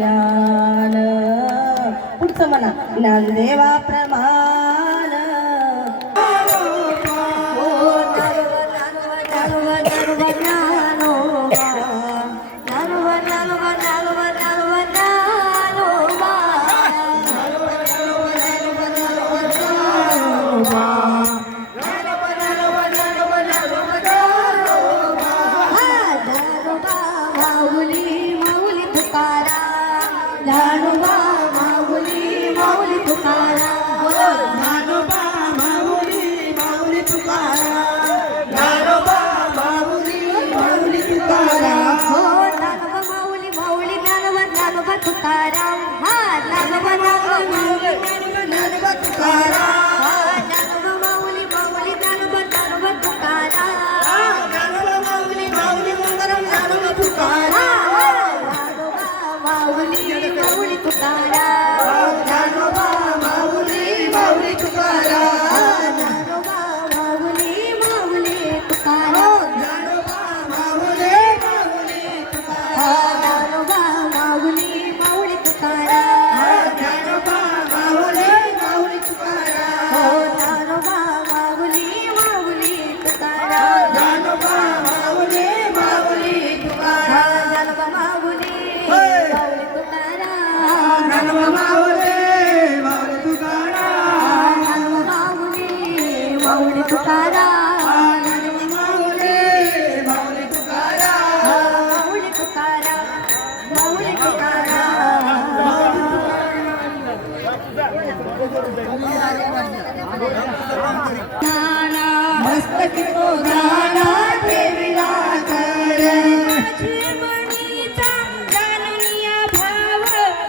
ज्ञान पुढचं म्हणा ज्ञानदेवा प्रमाण मस्तकी तो गाना देवीला कर मणीचा जाणूनिया भाव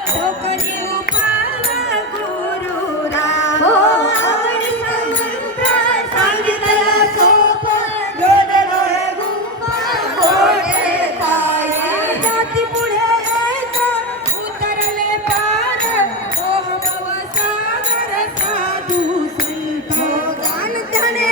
तो करी उपावा गुरु राम आवडी समुद्र सांगितला सोप जोडलो गुंफा गोडे ताई जाती पुढे यायचं उतरले पार ओह भव सागर साधू संत गान त्याने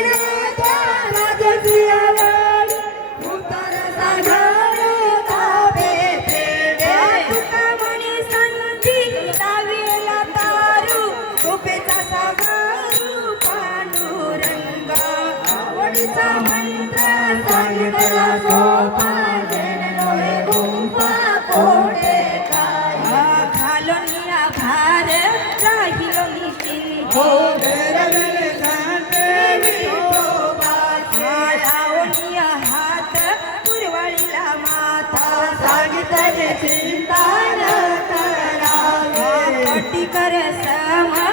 मंत्र सांगितला सोपा जनलो हे गुंफा कोडे काय घालूनिया भार राहिलो निश्चिंत घरगले सांगते विठोबा लावूनिया हात पुरवाळीला माथा सांगितले चिंता न करावे पट्टी कर सम